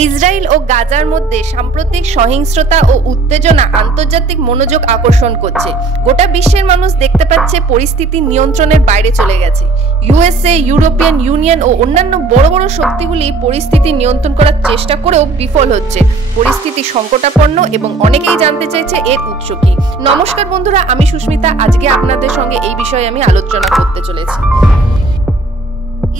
Israel ও গাজার মধ্যে সাম্প্রতিক সহিংসতা ও উত্তেজনা আন্তর্জাতিক মনোযোগ আকর্ষণ করছে। গোটা বিশ্বের মানুষ দেখতে পাচ্ছে পরিস্থিতি নিয়ন্ত্রণের বাইরে চলে গেছে। ইউএসএ, ইউরোপিয়ান ইউনিয়ন ও অন্যান্য বড় বড় শক্তিগুলি পরিস্থিতি নিয়ন্ত্রণ করার চেষ্টা করেও বিফল হচ্ছে। পরিস্থিতি সংকটাপন্ন এবং অনেকেই জানতে চাইছে এর উৎস কি। নমস্কার বন্ধুরা, আমি সুস্মিতা। আজকে আপনাদের সঙ্গে এই বিষয়ে আমি আলোচনা করতে চলেছি।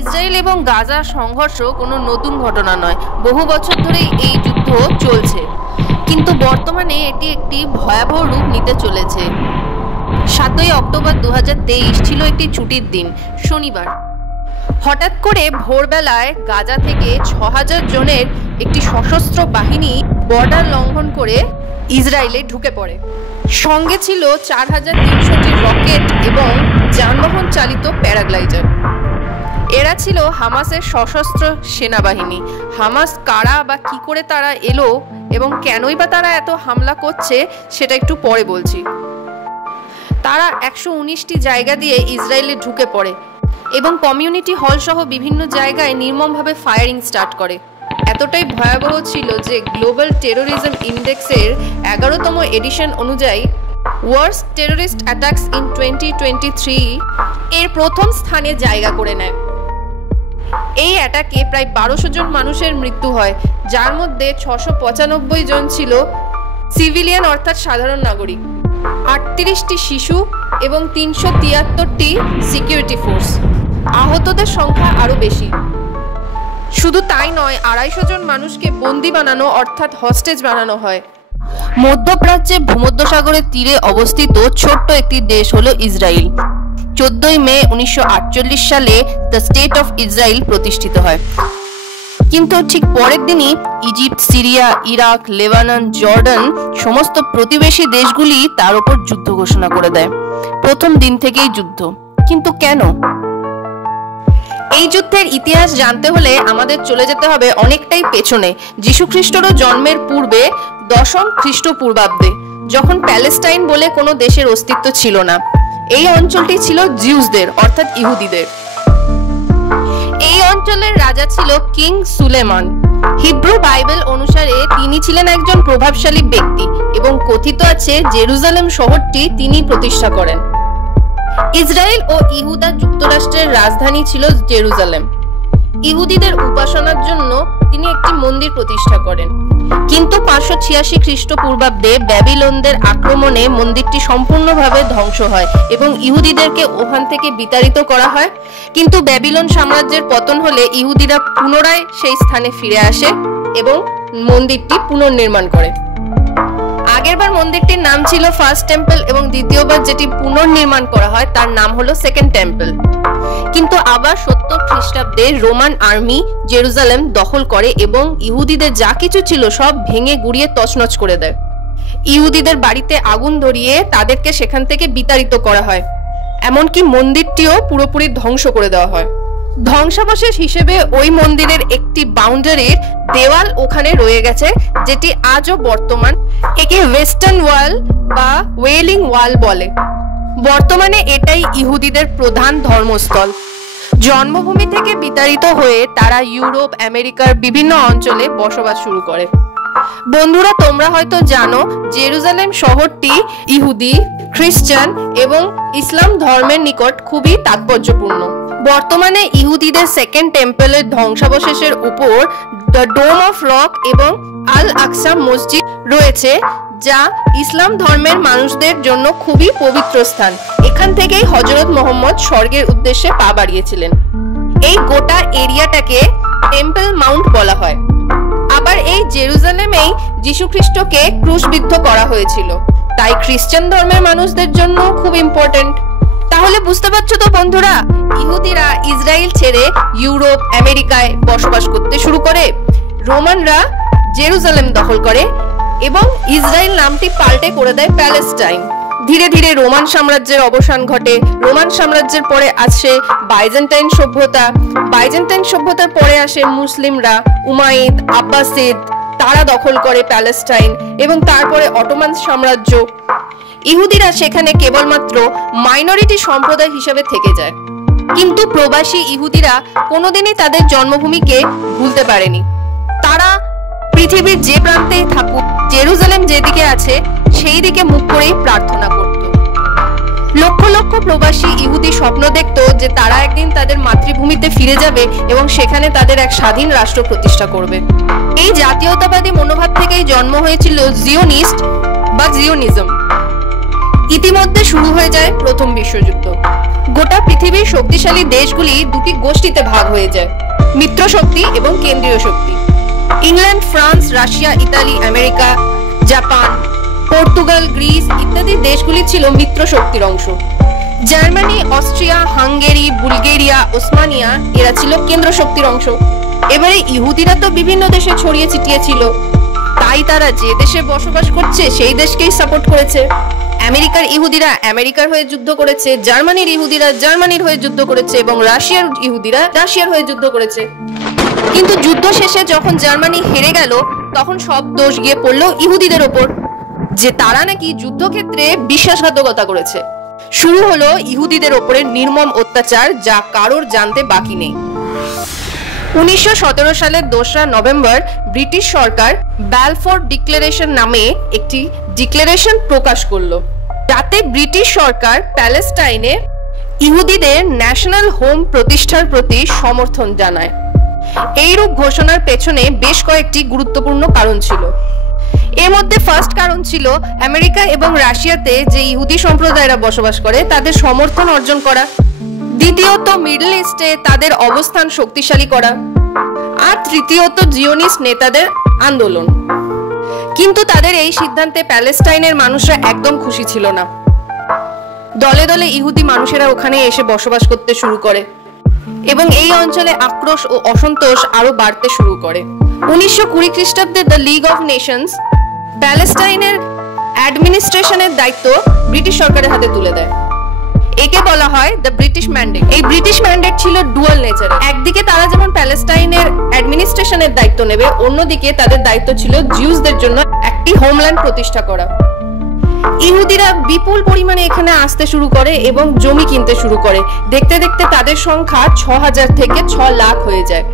ইসরায়েল এবং গাজা সংঘর্ষ কোনো নতুন ঘটনা নয়, বহু বছর ধরেই এই যুদ্ধ চলছে, কিন্তু বর্তমানে এটি একটি ভয়াবহ রূপ নিতে চলেছে। 7ই অক্টোবর 2023 ছিল একটি ছুটির দিন, শনিবার। হঠাৎ করে ভোরবেলায় গাজা থেকে 6000 জনের একটি সশস্ত্র বাহিনী বর্ডার লঙ্ঘন করে ইসরায়েলে ঢুকে পড়ে। সঙ্গে ছিল 4300টি রকেট এবং যানবাহন চালিত প্যারাগ্লাইডার। এরা ছিল হামাসের সশস্ত্র সেনাবাহিনী। হামাস কারা বা কি করে তারা এলো এবং কেনই বা তারা এত হামলা করছে সেটা একটু পরে বলছি। তারা 119টি জায়গা দিয়ে ইসরায়েলে ঢুকে পড়ে এবং কমিউনিটি হল সহ বিভিন্ন জায়গায় নির্মমভাবে ফায়ারিং স্টার্ট করে। এতটাই ভয়াবহ ছিল যে গ্লোবাল টেরোরিজম ইন্ডেক্সের 11তম এডিশন অনুযায়ী ওয়ার্স্ট টেরোরিস্ট অ্যাটাকস ইন 2023 এর প্রথম স্থানে জায়গা করে নেয়। এই অ্যাটাকে প্রায় 1200 জন মানুষের মৃত্যু হয়, যার মধ্যে 695 জন ছিল সিভিলিয়ান অর্থাৎ সাধারণ নাগরিক, 38টি শিশু এবং 373টি সিকিউরিটি ফোর্স। আহতদের সংখ্যা আরও বেশি। শুধু তাই নয়, 250 জন মানুষকে বন্দি বানানো অর্থাৎ হস্টেজ বানানো হয়। মধ্যপ্রাচ্যে ভূমধ্যসাগরের তীরে অবস্থিত ছোট্ট একটি দেশ হলো ইসরায়েল। 14ই মে 1948 সালে দ্য স্টেট অফ ইসরায়েল প্রতিষ্ঠিত হয়, কিন্তু ঠিক পরের দিনই Egypt, Syria, Iraq, Lebanon, Jordan সমস্ত প্রতিবেশী দেশগুলি তার উপর যুদ্ধ ঘোষণা করে দেয়। প্রথম দিন থেকেই যুদ্ধ। কিন্তু কেন? এই যুদ্ধের ইতিহাস জানতে হলে আমাদের চলে যেতে হবে অনেকটাই পেছনে, যীশুখ্রিস্টেরও জন্মের পূর্বে 10ম খ্রিস্টপূর্বাব্দে, যখন প্যালেস্টাইন বলে কোনো দেশের অস্তিত্ব ছিল না। এই অঞ্চলটি ছিল জিউসদের অর্থাৎ ইহুদিদের। এই অঞ্চলের রাজা ছিল কিং সুলেমান। হিব্রু বাইবেল অনুসারে তিনি ছিলেন একজন প্রভাবশালী ব্যক্তি এবং কথিত আছে জেরুজালেম শহরটি তিনি প্রতিষ্ঠা করেন। ইসরায়েল ও ইহুদা যুক্তরাষ্ট্রের রাজধানী ছিল জেরুজালেম। ইহুদিদের উপাসনার জন্য তিনি একটি মন্দির প্রতিষ্ঠা করেন, কিন্তু 586 খ্রিস্টপূর্বাব্দে ব্যাবিলনদের আক্রমণে মন্দিরটি সম্পূর্ণভাবে ধ্বংস হয় এবং ইহুদিদেরকে ওখান থেকে বিতাড়িত করা হয়। কিন্তু ব্যাবিলন সাম্রাজ্যের পতন হলে ইহুদিরা পুনরায় সেই স্থানে ফিরে আসে এবং মন্দিরটি পুনর্নির্মাণ করে। আগেরবার মন্দিরটির নাম ছিল ফার্স্ট টেম্পল এবং দ্বিতীয়বার যেটি পুনর্নির্মাণ করা হয় তার নাম হলো সেকেন্ড টেম্পল। কিন্তু আবার 70 খ্রিস্টাব্দে রোমান আর্মি জেরুজালেম দখল করে এবং ইহুদিদের যা কিছু ছিল সব ভেঙে গুড়িয়ে তছনছ করে দেয়। ইহুদিদের বাড়িতে আগুন ধরিয়ে তাদেরকে সেখান থেকে বিতাড়িত করা হয়, এমনকি মন্দিরটিও পুরোপুরি ধ্বংস করে দেওয়া হয়। ধ্বংসাবশেষ হিসেবে ওই মন্দিরের একটি বাউন্ডারির দেওয়াল ওখানে রয়ে গেছে, যেটি আজও বর্তমান। একে ওয়েস্টার্ন ওয়াল বা ওয়েলিং ওয়াল বলে। বর্তমানে এটাই ইহুদিদের প্রধান ধর্মস্থল। জন্মভূমি থেকে বিতাড়িত হয়ে তারা ইউরোপ, আমেরিকার বিভিন্ন অঞ্চলে বসবাস শুরু করে। বন্ধুরা, তোমরা হয়তো জানো জেরুজালেম শহরটি ইহুদি, খ্রিস্টান এবং ইসলাম ধর্মের নিকট খুবই তাৎপর্যপূর্ণ। বর্তমানে ইহুদিদের সেকেন্ড টেম্পলের ধ্বংসাবশেষের উপর দ্য ডোম অফ রক এবং আল আকসা মসজিদ রয়েছে, যা ইসলাম ধর্মের মানুষদের জন্য খুবই পবিত্র স্থান। এখান থেকেই হযরত মুহাম্মদ স্বর্গের উদ্দেশ্যে পা বাড়িয়েছিলেন। এই গোটা এরিয়াটাকে টেম্পল মাউন্ট বলা হয়। আবার এই জেরুজালেমেই যীশুখ্রিস্টকে ক্রুশবিদ্ধ করা হয়েছিল, তাই খ্রিস্টান ধর্মের মানুষদের জন্য খুব ইম্পর্টেন্ট। তাহলে বুঝতে পারছো তো বন্ধুরা, ইহুদিরা ইসরায়েল ছেড়ে ইউরোপ, আমেরিকায় বসবাস করতে শুরু করে, রোমানরা জেরুজালেম দখল করে এবং ইসরায়েল নামটি পাল্টে করে দেয় প্যালেস্টাইন। ধীরে ধীরে রোমান সাম্রাজ্যের অবসান ঘটে। রোমান সাম্রাজ্যের পরে আসে বাইজেন্টাইন সভ্যতা। বাইজেন্টাইন সভ্যতার পরে আসে মুসলিমরা, উমাইদ, আব্বাসিদ, তারা দখল করে প্যালেস্টাইন এবং তারপরে অটোমান সাম্রাজ্য। ইহুদিরা সেখানে কেবলমাত্র মাইনরিটি সম্প্রদায় হিসেবে থেকে যায়। কিন্তু প্রবাসী ইহুদিরা কোনোদিনই তাদের জন্মভূমিকে ভুলতে পারেনি। তারা পৃথিবীর যে প্রান্তেই থাকুক, জেরুজালেম যেদিকে আছে সেই দিকে মুখ করেই প্রার্থনা করত। লক্ষ লক্ষ প্রবাসী ইহুদি স্বপ্ন দেখত যে তারা একদিন তাদের মাতৃভূমিতে ফিরে যাবে এবং সেখানে তাদের এক স্বাধীন রাষ্ট্র প্রতিষ্ঠা করবে। এই জাতীয়তাবাদী মনোভাব থেকেই জন্ম হয়েছিল জিওনিস্ট বা জিওনিজম। ইতিমধ্যে শুরু হয়ে যায় প্রথম বিশ্বযুদ্ধ। গোটা পৃথিবীর শক্তিশালী দেশগুলি দুটি গোষ্ঠীতে ভাগ হয়ে যায়, মিত্র শক্তি এবং কেন্দ্রীয় শক্তি। England, France, Russia, Italy, America, Japan, Portugal, Greece ইত্যাদি দেশগুলি ছিল মিত্র শক্তির অংশ। জার্মানি, অস্ট্রিয়া, হাঙ্গেরি, বুলগেরিয়া, ওসমানিয়া এরা ছিল কেন্দ্র শক্তির অংশ। এবারে ইহুদিরা তো বিভিন্ন দেশে ছড়িয়ে ছিটিয়ে ছিল, তাই তারা যে দেশে বসবাস করছে সেই দেশকেই সাপোর্ট করেছে। আমেরিকার ইহুদিরা আমেরিকার হয়ে যুদ্ধ করেছে, জার্মানির ইহুদিরা জার্মানির হয়ে যুদ্ধ করেছে এবং রাশিয়ার ইহুদিরা রাশিয়ার হয়ে যুদ্ধ করেছে। কিন্তু যুদ্ধ শেষে যখন জার্মানি হেরে গেল, তখন সব দোষ গিয়ে পড়লো ইহুদিদের ওপর, যে তারা নাকি যুদ্ধক্ষেত্রে বিশ্বাসঘাতকতা করেছে। শুরু হলো ইহুদিদের ওপরে নির্মম অত্যাচার, যা কারোর জানতে বাকি নেই। 1917 সালের 2 নভেম্বর ব্রিটিশ সরকার ব্যালফোর ডিক্লারেশন নামে একটি ডিক্লারেশন প্রকাশ করলো, যাতে ব্রিটিশ সরকার প্যালেস্টাইনে ইহুদিদের ন্যাশনাল হোম প্রতিষ্ঠার প্রতি সমর্থন জানায়। এইরূপ ঘোষণার পেছনে বেশ কয়েকটি গুরুত্বপূর্ণ কারণ ছিল। এর মধ্যে ফার্স্ট কারণ ছিল আমেরিকা এবং রাশিয়াতে যে ইহুদি সম্প্রদায়রা বসবাস করে তাদের সমর্থন অর্জন করা। দ্বিতীয়ত, মিডল ইস্টে তাদের অবস্থান শক্তিশালী করা। আর তৃতীয়ত, জিওনিস্ট নেতাদের আন্দোলন। কিন্তু তাদের এই সিদ্ধান্তে প্যালেস্টাইনের মানুষরা একদম খুশি ছিল না। দলে দলে ইহুদি মানুষেরা ওখানে এসে বসবাস করতে শুরু করে এবং এই অঞ্চলে আক্রোশ ও অসন্তোষ আরো বাড়তে শুরু করে। 1920 খ্রিস্টাব্দে দ্য লিগ অফ নেশনস প্যালেস্টাইনের অ্যাডমিনিস্ট্রেশনের দায়িত্ব ব্রিটিশ সরকারের হাতে তুলে দেয়। একে বলা হয় দ্য ব্রিটিশ ম্যান্ডেট। এই ব্রিটিশ ম্যান্ডেট ছিল ডুয়াল নেচার। একদিকে তারা যেমন প্যালেস্টাইনের অ্যাডমিনিস্ট্রেশনের দায়িত্ব নেবে, অন্যদিকে তাদের দায়িত্ব ছিল জিউসদের জন্য একটি হোমল্যান্ড প্রতিষ্ঠা করা। ইহুদিরা বিপুল পরিমাণে এখানে আসতে শুরু করে এবং জমি কিনতে শুরু করে। দেখতে দেখতে তাদের সংখ্যা 6000 থেকে 6 লাখ হয়ে যায়।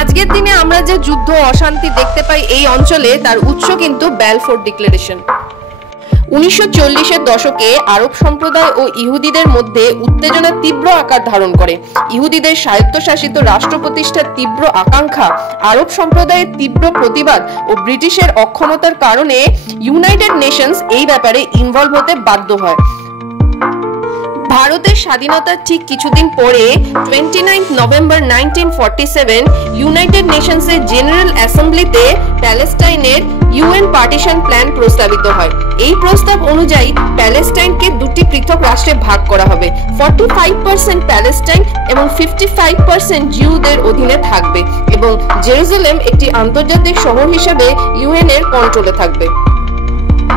আজকের দিনে আমরা যে যুদ্ধ অশান্তি দেখতে পাই এই অঞ্চলে, তার উৎস কিন্তু ব্যালফোর ডিক্লারেশন। 1940-এর দশকে আরব সম্প্রদায় ও ইহুদিদের মধ্যে উত্তেজনা তীব্র আকার ধারণ করে। ইহুদিদের স্বায়ত্তশাসিত রাষ্ট্র প্রতিষ্ঠার তীব্র আকাঙ্ক্ষা, আরব সম্প্রদায়ের তীব্র প্রতিবাদ ও ব্রিটিশের অক্ষমতার কারণে ইউনাইটেড নেশনস এই ব্যাপারে ইনভলভ হতে বাধ্য হয়। ভারতের স্বাধীনতার ঠিক কিছুদিন পরে 29 নভেম্বর 1947 ইউনাইটেড নেশনসের জেনারেল অ্যাসেম্বলিতে প্যালেস্টাইনের ইউএন পার্টিশন প্ল্যান প্রস্তাবিত হয়। এই প্রস্তাব অনুযায়ী প্যালেস্টাইনকে দুটি পৃথক রাষ্ট্রে ভাগ করা হবে। 45% প্যালেস্টাইন এবং 55% জিউদের অধীনে থাকবে এবং জেরুজালেম একটি আন্তর্জাতিক শহর হিসেবে ইউএন এর কন্ট্রোলে থাকবে।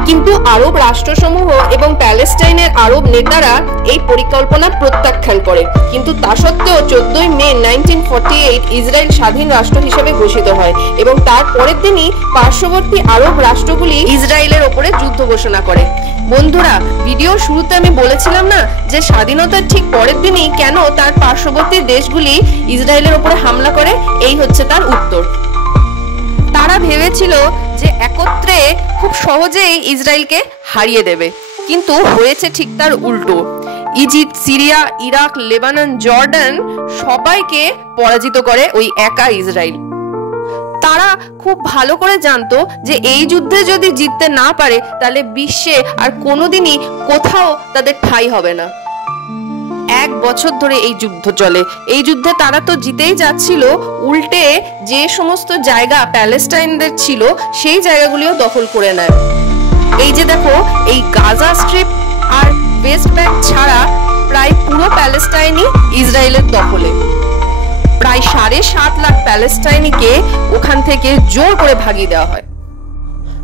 কিন্তু আরব রাষ্ট্রসমূহ এবং প্যালেস্টাইনের আরব নেতারা এই পরিকল্পনা প্রত্যাখ্যান করে। কিন্তু তা সত্ত্বেও 14 মে 1948 ইসরায়েল স্বাধীন রাষ্ট্র হিসেবে ঘোষিত হয় এবং তার পরের দিনই পার্শ্ববর্তী আরব রাষ্ট্রগুলি ইসরায়েলের ওপরে যুদ্ধ ঘোষণা করে। বন্ধুরা, ভিডিও শুরুতে আমি বলেছিলাম না যে স্বাধীনতার ঠিক পরের দিনই কেন তার পার্শ্ববর্তী দেশগুলি ইসরায়েলের ওপরে হামলা করে? এই হচ্ছে তার উত্তর। তারা ভেবেছিল যে একত্রে খুব সহজেই ইসরায়েলকে হারিয়ে দেবে, কিন্তু হয়েছে ঠিক তার উল্টো। Egypt, Syria, Iraq, Lebanon, Jordan সবাইকে পরাজিত করে ওই একা ইসরায়েল। তারা খুব ভালো করে জানতো যে এই যুদ্ধে যদি জিততে না পারে তাহলে বিশ্বে আর কোনোদিনই কোথাও তাদের ঠাঁই হবে না। 1 বছর ধরে এই যুদ্ধ চলে। এই যুদ্ধে তারা তো জিতেই যাচ্ছিল, উল্টে যে সমস্ত জায়গা প্যালেস্টাইনদের ছিল সেই জায়গাগুলিও দখল করে নেয়। এই যে দেখো, এই গাজা স্ট্রিপ আর ওয়েস্ট ব্যাংক ছাড়া প্রায় পুরো প্যালেস্টাইনই ইসরায়েলের দখলে। প্রায় 7.5 লাখ প্যালেস্টাইনিকে ওখান থেকে জোর করে ভাগিয়ে দেওয়া হয়।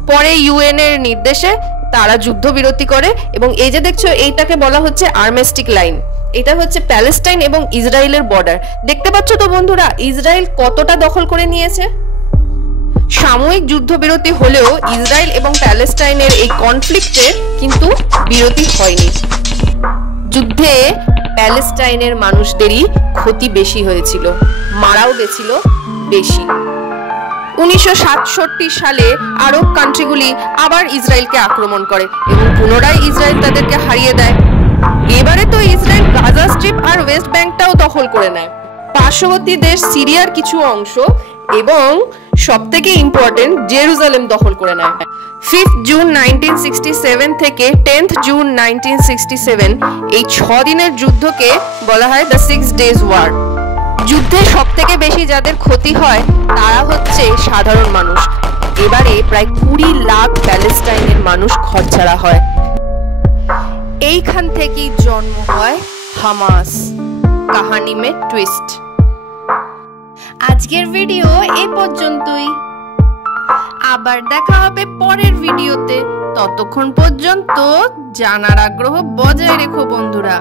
পরে ইউএন এর নির্দেশে তারা যুদ্ধবিরতি করে এবং এই যে দেখছো এইটাকে বলা হচ্ছে আর্মিস্টিক লাইন। এটা হচ্ছে প্যালেস্টাইন এবং ইসরায়েলের বর্ডার। দেখতে পাচ্ছ তো বন্ধুরা, ইসরায়েল কতটা দখল করে নিয়েছে। সাময়িক যুদ্ধবিরতি হলেও ইসরায়েল এবং প্যালেস্টাইনের এই কনফ্লিক্টের কিন্তু বিরতি হয়নি। যুদ্ধে প্যালেস্টাইনের মানুষদেরই ক্ষতি বেশি হয়েছিল, মারাও গেছিল বেশি। 1967 সালে আরব কান্ট্রিগুলি আবার ইসরায়েলকে আক্রমণ করে এবং পুনরায় ইসরায়েল তাদেরকে হারিয়ে দেয়। এবারে তো ইসরায়েল গাজা স্ট্রিপ আর ওয়েস্ট ব্যাংকটাও দখল করে নেয়, পার্শ্ববর্তী দেশ সিরিয়ার কিছু অংশ এবং সবথেকে ইম্পর্টেন্ট জেরুজালেম দখল করে নেয়। 5 জুন 1967 থেকে 10 জুন 1967 এই 6 দিনের যুদ্ধকে বলা হয় দ্য 6 ডেজ ওয়ার। যুদ্ধে সবথেকে বেশি যাদের ক্ষতি হয় তারা হচ্ছে সাধারণ মানুষ। এবারে প্রায় 20 লাখ প্যালেস্টাইনের মানুষ ঘরছাড়া হয়। এইখান থেকেই জন্ম হয় হামাস। কাহানি মে টুইস্ট। আজকের ভিডিও এই পর্যন্তই, আবার দেখা হবে পরের ভিডিওতে। ততক্ষণ পর্যন্ত জানার আগ্রহ বজায় রেখো বন্ধুরা।